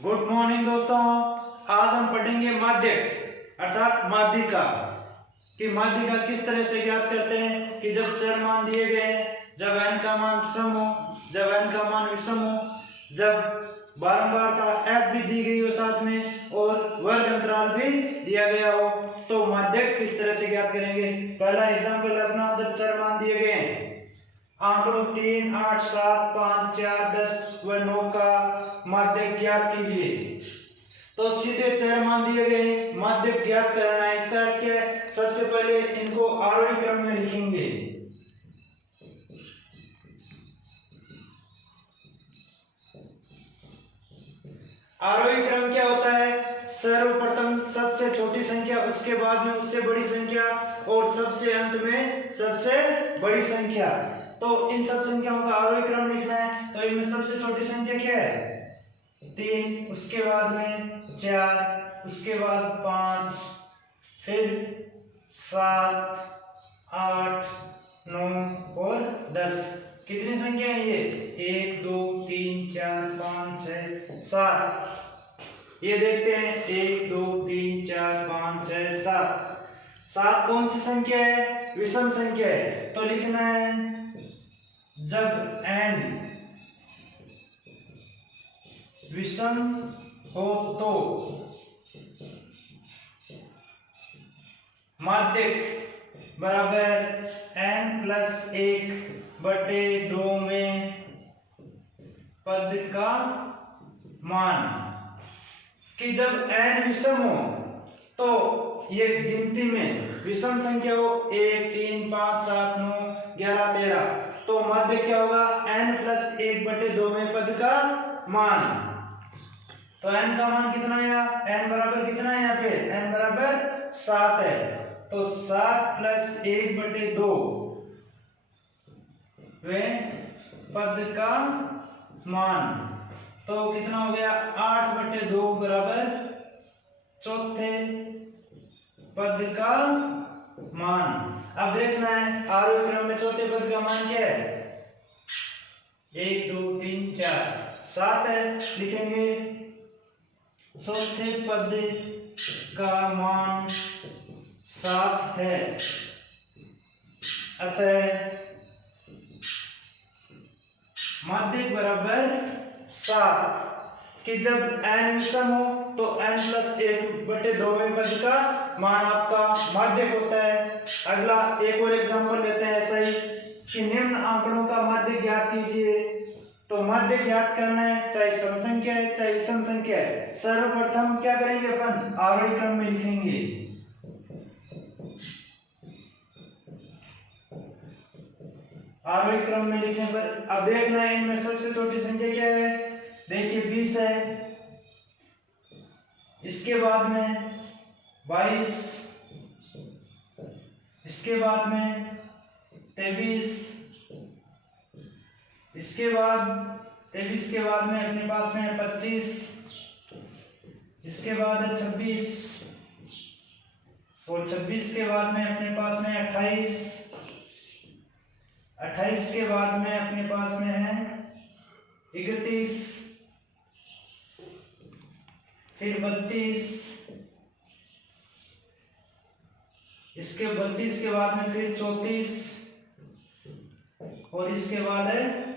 Good morning दोस्तों। आज हम पढ़ेंगे माध्यक अर्थात माध्यिका कि माध्यिका किस तरह से ज्ञात करते हैं कि जब चर मान दिए गए हैं, जब n का मान सम हो, जब n का मान विषम हो, जब बारंबारता f भी दी गई हो साथ में और वर्ग अंतराल भी दिया गया हो, तो माध्यक किस तरह से ज्ञात करेंगे। पहला एग्जांपल अपना, जब चर मान दिए गए हैं आंकड़ों 3, 8, 7, 5, 4, 10 व 9 का माध्यक ज्ञात कीजिए। तो सीधे चर मान दिए गए हैं, माध्यक ज्ञात करना है। इसका अर्थ क्या है, सबसे पहले इनको आरोही क्रम में लिखेंगे। आरोही क्रम क्या होता है, सर्वप्रथम सबसे छोटी संख्या, उसके बाद में उससे बड़ी संख्या और सबसे अंत में सबसे बड़ी संख्या। तो इन सब संख्याओं का आरोही क्रम लिखना है। तो इनमें सबसे छोटी संख्या क्या है 3, उसके बाद में 4, उसके बाद 5, फिर 7, 8, 9 और 10। कितनी संख्या है ये 1, 2, 3, 4, 5, 6, 7। ये देखते हैं 1, 2, 3, 4, 5, 6, 7। 7 कौन सी संख्या है, विषम संख्या है। तो लिखना है जब n विषम हो तो माध्यक बराबर n+1/2 में पद का मान। कि जब n विषम हो तो ये गिनती में विषम संख्या हो 1, 3, 5, 7, 9, 11, 13, तो माध्य क्या होगा n+1/2 में पद का मान। तो n का मान कितना है, n बराबर कितना है, यहाँ पे n बराबर 7 है। तो 7 + 1/2 में पद का मान, तो कितना हो गया 8/2 बराबर चौथे पद का मान। अब देखना है आरोही क्रम में चौथे पद का मान क्या है 1, 2, 3, 4, 7 है। लिखेंगे चौथे पद का मान 7 है, अतः माध्यक बराबर 7। कि जब n विषम हो तो n+1/2 में पद का मान आपका माध्यक होता है। अगला एक और एग्जांपल लेते हैं ऐसा ही कि निम्न आंकड़ों का माध्यक ज्ञात कीजिए। तो माध्यक ज्ञात करना है, चाहे सम संख्या है चाहे विषम संख्या है। सर्वप्रथम क्या करेंगे अपन, आरोही क्रम में लिखेंगे। आरोही क्रम में लिखने पर अब देखना है इनमें सबसे छोटी संख्या क्या है, देखिए 20 है, इसके बाद में 22, इसके बाद में 23, इसके बाद 23 के बाद में अपने पास में 25, इसके बाद है 26 और 26 के बाद में अपने पास में 28, 28 के बाद में अपने पास में है 31, फिर 32, इसके 32 के बाद में फिर 34 और इसके बाद है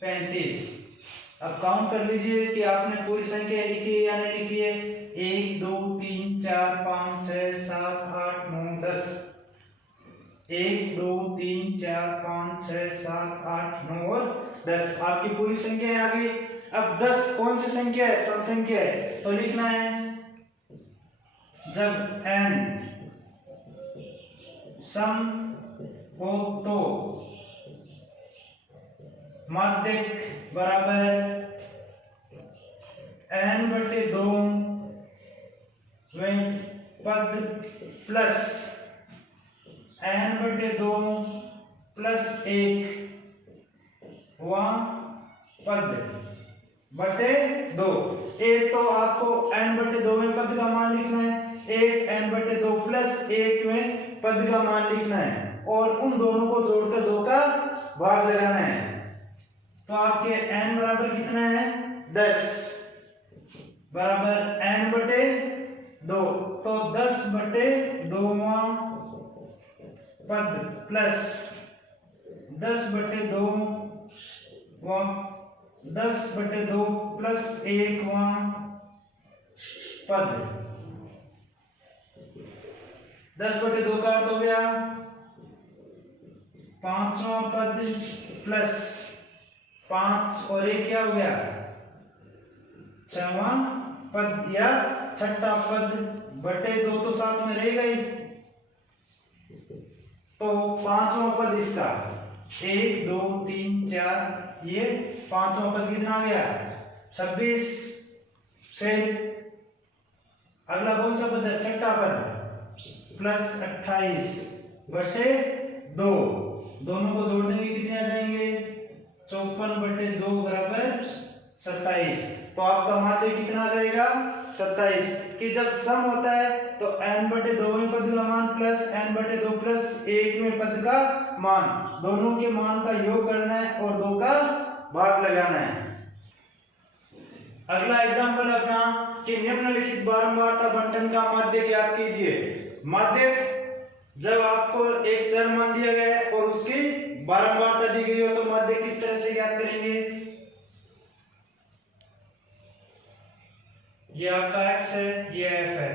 35। अब काउंट कर लीजिए कि आपने पूरी संख्या लिखी है या नहीं लिखी है। 1, 2, 3, 4, 5, 6, 7, 8, 9, 10। 1, 2, 3, 4, 5, 6, 7, 8, 9 और 10 आपकी पूरी संख्या आ गई। अब 10 कौन सी संख्या है, सम संख्या है। तो लिखना है जब n सम हो तो माध्यक बराबर n/2 में पद प्लस n/2 + 1 वह पद बटे 2। एक तो आपको n/2 में पद का मान लिखना है, एक n/2 + 1 में पद का मान लिखना है और उन दोनों को जोड़कर 2 का भाग लगाना है। तो आपके n बराबर कितना है 10। बराबर n बटे 2, तो 10/2 पद प्लस 10/2 10/2 प्लस 1 पद। 10/2 का अर्थ हो गया 5वां पद प्लस 5 और 1 क्या हो गया 6वां पद या 6ठा पद बटे 2 तो साथ में रहेगा ही, तो 5वां पद इसका 1 2 3 4, ये 5वां पद कितना आ गया 26। फिर अगला कौन सा पद है 6ठा पद प्लस 28 बटे 2, दोनों को जोड़ देंगे कितने आ जाएंगे 54/2 बराबर 27। तो आपका माध्य कितना आ जाएगा 27, कि जब सम होता है तो n/2 में पद का मान प्लस n/2 प्लस 1 में पद का मान, दोनों के मान का योग करना है और 2 का भाग लगाना है। अगला एग्जांपल अपना कि निम्नलिखित बारंबारता बंटन का माध्य ज्ञात कीजिए। माध्य जब आपको एक चर मान दिया गया है और उसकी बारंबारता दी गई हो तो माध्य किस तरह से ज्ञात करेंगे। ये आपका x है, ये f है।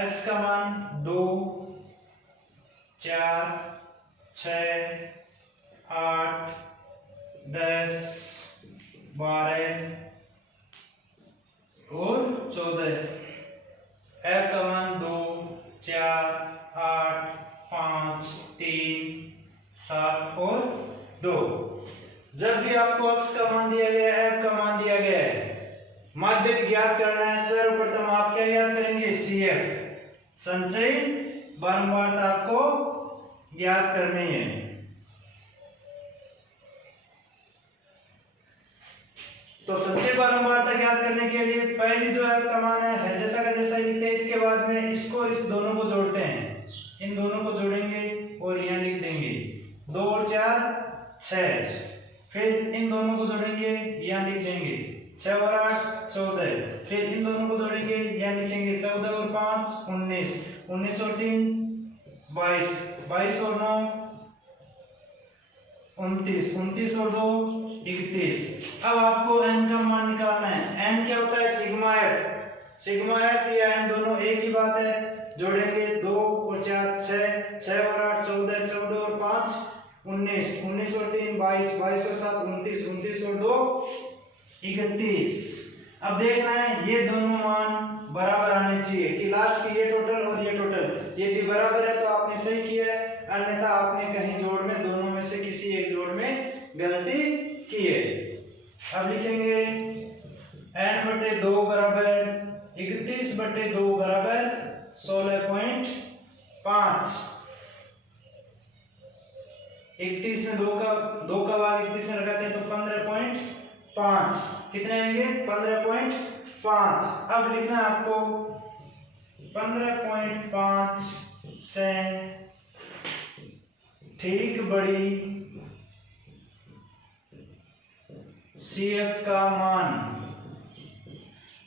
x का मान 2 4 6 8 10 12 और 14। f का मान 2 4 8 5 3 7 और 2। जब भी आपको x का मान दिया गया है, f का मान दिया गया है, माध्य ज्ञात करना है, सर्वप्रथम आप क्या ज्ञात करेंगे CF, संचयी बारंबारता आपको ज्ञात करनी है। तो संचयी बारंबारता ज्ञात करने के लिए पहली जो f का मान है जैसा का जैसा ही लिखते हैं, इसके बाद में इसको इस दोनों को जोड़ते हैं, इन दोनों को जोड़ेंगे और यहाँ लिख देंगे 2 और 4 6, फिर इन दोनों को जोड़ेंगे यहाँ लिख देंगे 6 और 8 14, फिर इन दोनों को जोड़ेंगे यहाँ लिखेंगे 14 और 5 19, 19 और 3 22, 22 और 9 29, 29 और 2 31। अब आपको n का मान निकालना है। n क्या होता है सिग्मा f या n दोनों एक ही बात है। जोड़ेंगे 2 और 4 6, 6 और 8 14, 14 और 5 19, 19 और 3 22, 22 और 7 29, 29 और 2 31। अब देखना है ये दोनों मान बराबर आने चाहिए कि लास्ट की ये टोटल और ये टोटल यदि बराबर है तो आपने सही किया है, अन्यथा आपने कहीं जोड़ में दोनों में से किसी एक जोड़ में गलती की है। अब लिखेंगे n/2 बराबर 31/2 बराबर 16.5। 31 में 2 का भाग 31 में लगाते हैं तो 15.5, कितने आएंगे 15.5। अब लिखना है आपको 15.5 से ठीक बड़ी CF का मान।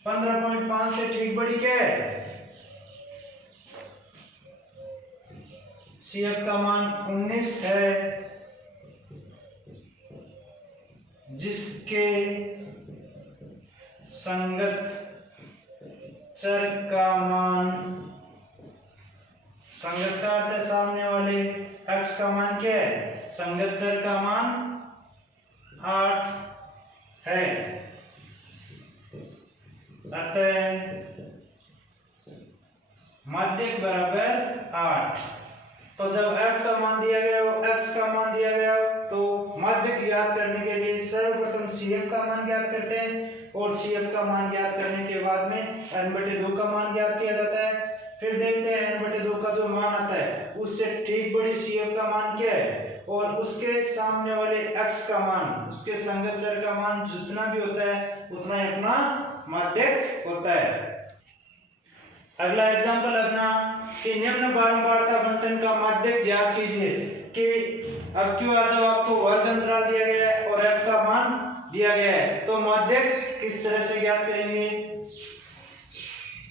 15.5 से ठीक बड़ी क्या है CF का मान 19 है, जिसके संगत चर का मान, संगत का अर्थ है सामने वाले x का मान क्या है, संगत चर का मान 8 है। अतः माध्यक बराबर 8। तो जब f का मान दिया गया हो, x का मान दिया गया हो, तो माध्यक ज्ञात करने के लिए सर्वप्रथम CF का मान ज्ञात करते हैं और CF का मान ज्ञात करने के बाद में n/2 का मान ज्ञात किया जाता है। फिर देखते हैं n/2 का जो मान आता है उससे ठीक बड़ी CF का मान क्या है और उसके सामने वाले x का मान, उसके संगत चर का मान जितना भी होता है उतना ही अपना माध्यक होता है। अगला एग्जांपल अपना कि निम्न बारंबारता बंटन का माध्यक ज्ञात कीजिए। कि अब क्यों जब आपको वर्ग अंतराल दिया गया है और f का मान दिया गया है। तो माध्यक किस तरह से ज्ञात करेंगे,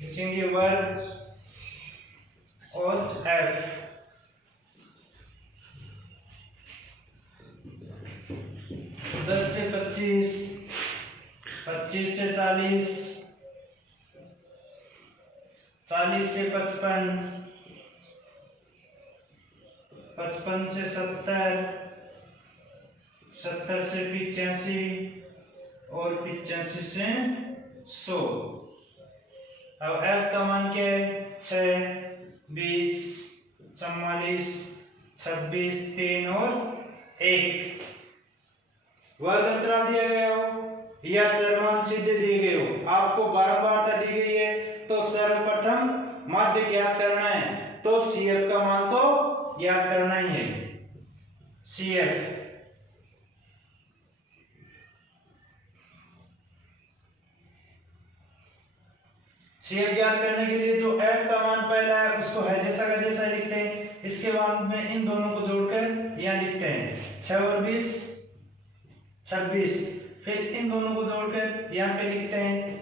लिखेंगे वर्ग और f। 10 से 25, 25 से 40, 40 से 55, 55 से 70, 70 से 85 और 85 से 100। अब f का मान क्या है, 6, 20, 44, 26, 3 और 1। वर्ग अंतराल दिया गया हो या चरमान सीधे दिए गए हो, आपको बारंबारता दी गई है, तो सर्वप्रथम माध्य ज्ञात करना है। तो CF का मान तो ज्ञात करना ही है। CF ज्ञात करने के लिए जो f का मान पहला है उसको है जैसा का जैसा लिखते हैं। इसके बाद में इन दोनों को जोड़कर यहाँ लिखते हैं 6 और 20 26, फिर इन दोनों को जोड़कर यहाँ पे लिखते हैं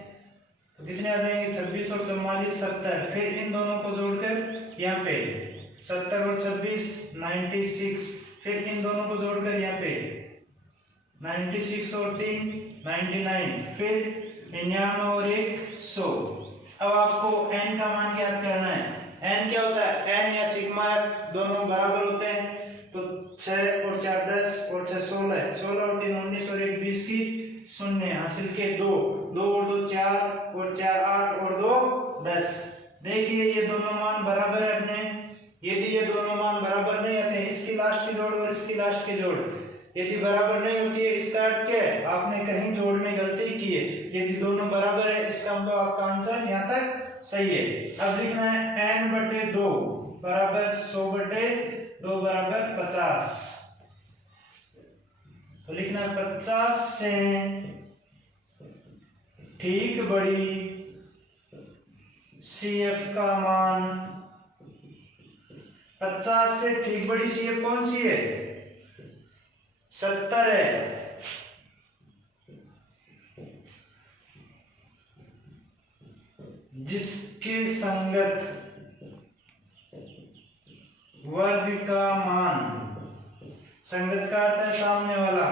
तो कितने आ जाएंगे, 26 और 44 70, फिर इन दोनों को जोड़कर यहाँ पे 70 और 26 96, फिर इन दोनों को जोड़कर यहाँ पे 96 और 3 99, फिर 99 और 1 100। अब आपको n का मान याद करना है। n क्या होता है, n या सिग्मा दोनों बराबर होते हैं। तो 6 और 4 10 और 6 16, 16 और 3 19 और 1 20 की 0 हासिल के 2, 2 और 2 4 और 4 8 और 2 10। देखिए ये दोनों मान बराबर है अपने। यदि ये दोनों मान बराबर नहीं आते हैं, इसकी लास्ट की जोड़ और इसकी लास्ट की जोड़ यदि बराबर नहीं होती है, इसका अर्थ क्या है, आपने कहीं जोड़ में गलती की है। यदि दोनों बराबर है, इसका मतलब आपका आंसर यहाँ तक सही है। अब लिखना है n/2 बराबर 100/2 बराबर 50। तो लिखना 50 से ठीक बड़ी CF का मान, 50 से ठीक बड़ी CF कौन सी है, 70 है। जिसके संगत वर्ग का मान, संगत का अर्थ है सामने वाला,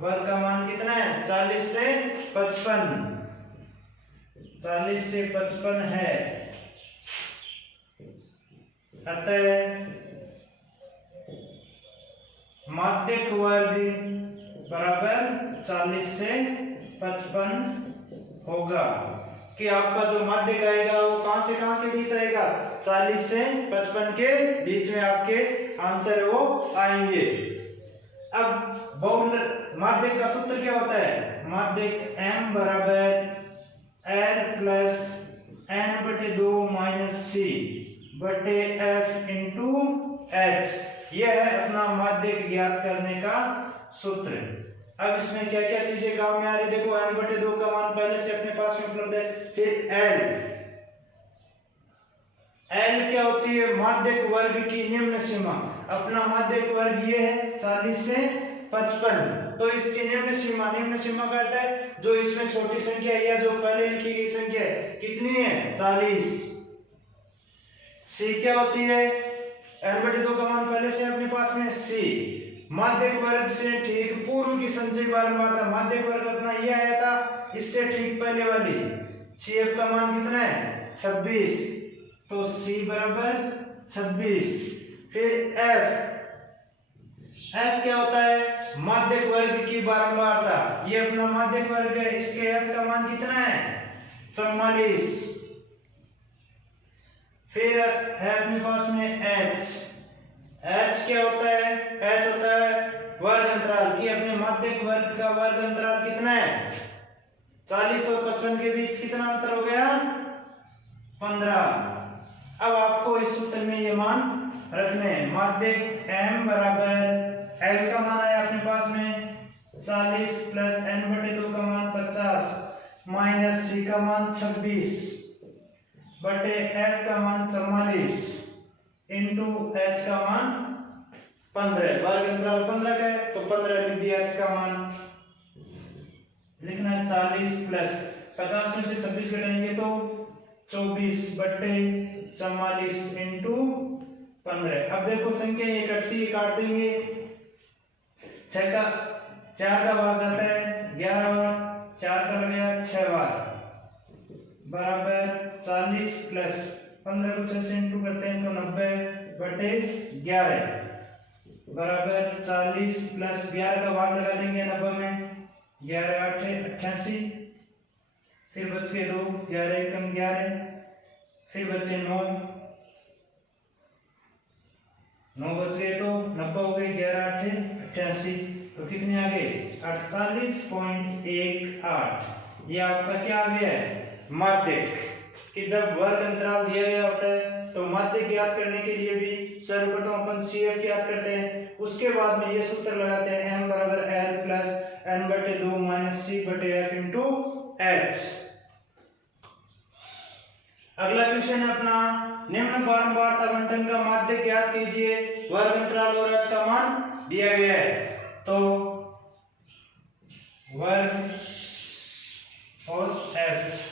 वर्ग का मान कितना है, 40 से 55, 40 से 55 है। अतः माध्यक वर्ग बराबर 40 से 55 होगा। कि आपका जो माध्यक आएगा वो कहां से कहां के बीच आएगा, 40 से 55 के बीच में आपके आंसर वो आएंगे। अब बहुल माध्यक का सूत्र क्या होता है, माध्यक m बराबर n plus n/2 minus c बटे f इंटू h। यह है अपना माध्यक ज्ञात करने का सूत्र। अब इसमें क्या क्या चीजें काम में आ रही, देखो n/2 का मान पहले से अपने पास में उपलब्ध है। फिर l क्या होती है, माध्यक वर्ग की निम्न सीमा। अपना माध्यक वर्ग ये है 40 से 55, तो इसकी निम्न सीमा का अर्थ है जो इसमें छोटी संख्या है या जो पहले लिखी गई संख्या है कितनी है, 40। c क्या होती है, n/2 का मान पहले से अपने पास में c। माध्यक वर्ग से ठीक पूर्व की संचयी बारंबारता, माध्यक वर्ग अपना यह आया था, इससे ठीक पहले वाली CF का मान कितना है, 26। तो c बराबर 26। फिर f क्या होता है, माध्यक वर्ग की बारंबारता। ये अपना माध्यक वर्ग है, इसके f का मान कितना है, 44। फिर है अपने पास में h क्या होता है, h होता है वर्ग अंतराल की। अपने माध्यक वर्ग का वर्ग अंतराल कितना है, 40 और 55 के बीच कितना अंतर हो गया, 15। अब आपको इस सूत्र में ये मान रखने हैं। माध्यक m बराबर l का मान आया अपने पास में 40 प्लस n/2 का मान 50 माइनस c का मान 26 बटे f का मान 44 इंटू h का मान 15। वर्ग अंतराल 15 का है तो 15 लिख दिया h का मान। लिखना है 40 प्लस 50 में से 26 घटाएंगे तो 24/44 इंटू 15। अब देखो संख्या ये कटती है, काट देंगे। 4 का भाग जाता है 11 बार, 4 का लग गया 6 बार, बराबर 40 प्लस 15 को 6 से इंटू करते हैं तो 90/11 बराबर 40 प्लस 11 का भाग लगा देंगे 90 में, 11 8 88, फिर बच गए 2, 11 कम 11, फिर बचे 9 बच गए तो 90 हो गए, 11 8 88, तो कितने आ गए 48.18। ये आपका क्या आ गया है माध्यक। कि जब वर्ग अंतराल दिया गया होता है तो माध्यक ज्ञात करने के लिए भी सर्वप्रथम अपन CF ज्ञात करते हैं, उसके बाद में ये सूत्र लगाते हैं m बराबर l plus n/2 minus c/f into h। अगला क्वेश्चन है अपना, निम्न बारंबारता बंटन का माध्यक ज्ञात कीजिए, वर्ग अंतराल और f का मान दिया गया है। तो वर्ग और f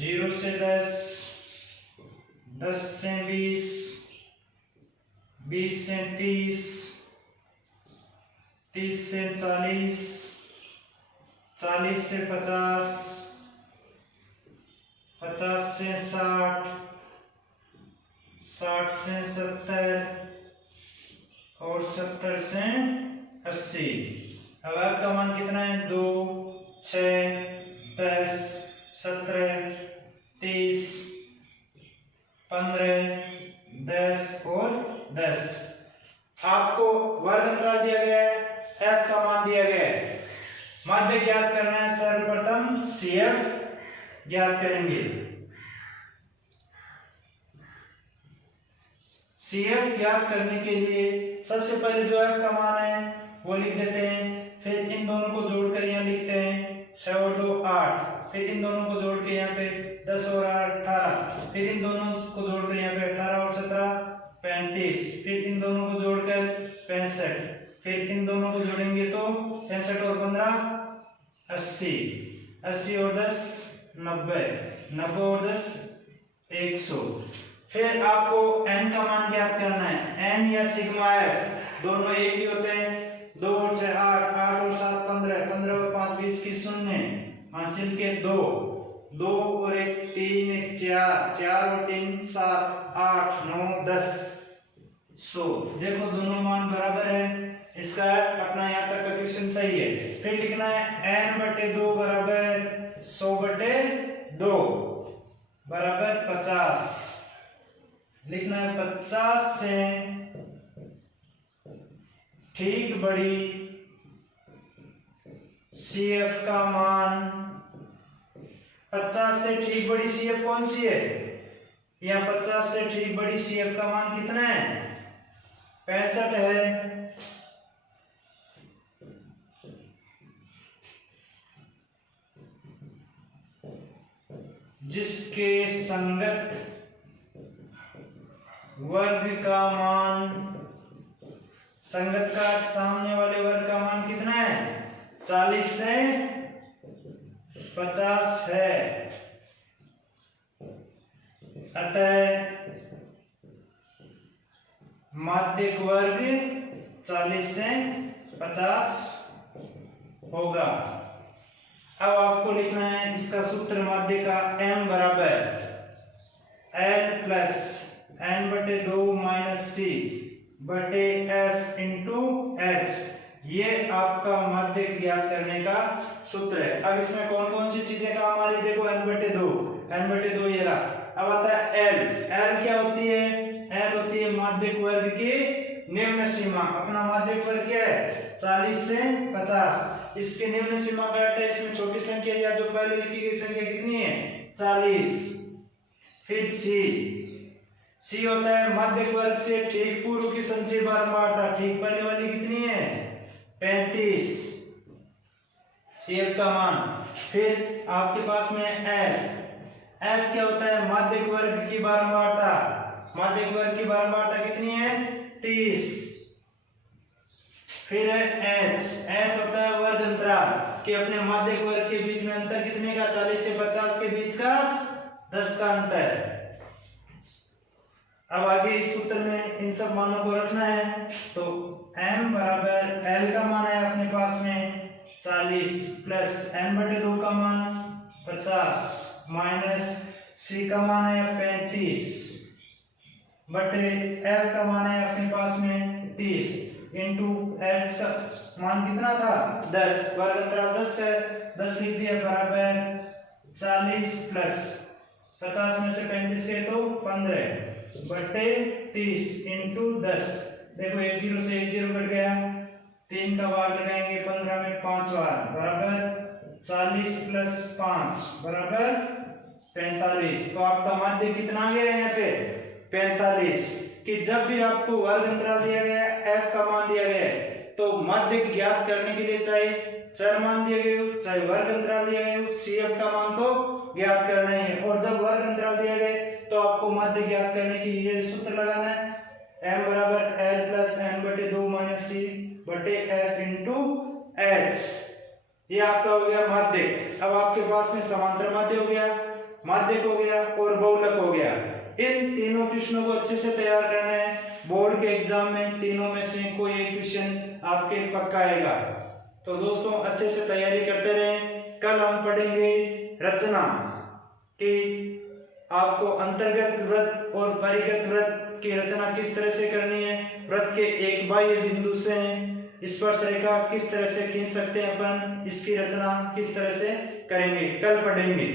0 से 10, 10 से 20, 20 से 30, 30 से 40, 40 से 50, 50 से 60, 60 से 70 और 70 से 80। अब आपका मान कितना है 2, 6, 10, 17, 30, 15, 10 और 10। आपको वर्ग अंतराल दिया गया है, f का मान दिया गया है, माध्य ज्ञात करना है। सर्वप्रथम CF ज्ञात करेंगे। CF ज्ञात करने के लिए सबसे पहले जो f का मान है वो लिख देते हैं, फिर इन दोनों को जोड़कर यहाँ लिखते हैं 6 और 2 8, फिर इन दोनों को जोड़ के यहाँ पे 10 और 8 18, फिर इन दोनों को जोड़कर यहाँ पे 18 और 17 35, फिर इन दोनों को जोड़कर 65, फिर इन दोनों को जोड़ेंगे तो 65 और 15 80, 80 और 10 90, 90 और 10 100। फिर आपको n का मान ज्ञात करना है। n या सिग्मा f दोनों एक ही होते हैं। 2 और 6 8, 8 और 7 15, 15 और 5 20 की 0 हासिल के 2, 2 और 1 3, 1 4, 4 और 3 7, 8 9 10 100। देखो दोनों मान बराबर है, इसका अपना यहाँ तक का क्वेश्चन सही है। फिर लिखना है n/2 बराबर 100/2 बराबर 50। लिखना है 50 से ठीक बड़ी CF का मान, 50 से ठीक बड़ी CF कौन सी है? यहाँ 50 से ठीक बड़ी CF का मान कितना है? 65 है। जिसके संगत वर्ग का मान, संगत का सामने वाले वर्ग का मान कितना है? 40 से 50 है। अतः माध्यक वर्ग 40 से 50 होगा। अब आपको लिखना है इसका सूत्र माध्य का m बराबर l plus n/2 minus c बटे f इंटू h। ये आपका माध्य ज्ञात करने का सूत्र है। अब इसमें कौन कौन सी चीजें काम आ रही? देखो n/2 ये रहा। अब आता है l क्या होती है? l होती है माध्यक वर्ग की निम्न सीमा। अपना माध्यक वर्ग क्या है? 40 से 50। इसके निम्न सीमा का अर्थ है इसमें छोटी संख्या या जो पहले लिखी गई संख्या कितनी है? 40। फिर c होता है माध्यक वर्ग से ठीक पूर्व की संचयी बारंबारता। ठीक पहले वाली कितनी है? 35 CF का मान। फिर आपके पास में f क्या होता है? माध्यक वर्ग की बारंबारता। माध्यक वर्ग की बारंबारता कितनी है? 30। फिर है एच होता है वर्ग अंतराल कि अपने माध्यक वर्ग के बीच में अंतर कितने का, 40 से 50 के बीच का 10 का अंतर। अब आगे इस सूत्र में इन सब मानों को रखना है, तो m बराबर l का मान है अपने पास में 40 प्लस n/2 का मान 50 माइनस c का मान है 35 बटे f का मान है अपने पास में 30 इंटू h का मान कितना था 10, वर्ग अंतराल 10 है, 10 लिख दिया बराबर 40 प्लस 50 में से 35 के तो 15 बटे 30 इंटू 10। देखो 1 0 से 1 0 कट गया, 3 का भाग लगाएंगे 15 में 5 बार बराबर 40 प्लस 5 बराबर 45। तो आपका माध्य कितना आ गया यहाँ पे 45। कि जब भी आपको वर्ग अंतराल दिया गया f का मान दिया गया है तो माध्य ज्ञात करने के लिए चाहे चर मान दिया गया हो चाहे वर्ग अंतराल दिया गया हो, CF का मान तो ज्ञात करना ही है। और जब वर्ग अंतराल दिया गया तो आपको माध्य ज्ञात करने की ये सूत्र लगाना है, m बराबर l plus n/2 minus c बटे f इंटू h। ये आपका हो गया माध्यक। अब आपके पास में समांतर माध्य हो गया, माध्यक हो गया और बहुलक हो गया। इन तीनों क्वेश्चनों को अच्छे से तैयार करना है, बोर्ड के एग्जाम में तीनों में से कोई एक क्वेश्चन आपके पक्का आएगा। तो दोस्तों अच्छे से तैयारी करते रहें। कल हम पढ़ेंगे रचना कि आपको अंतर्गत वृत्त और परिगत वृत्त की रचना किस तरह से करनी है, वृत्त के एक बाह्य बिंदु से स्पर्श रेखा किस तरह से खींच सकते हैं अपन, इसकी रचना किस तरह से करेंगे, कल पढ़ेंगे।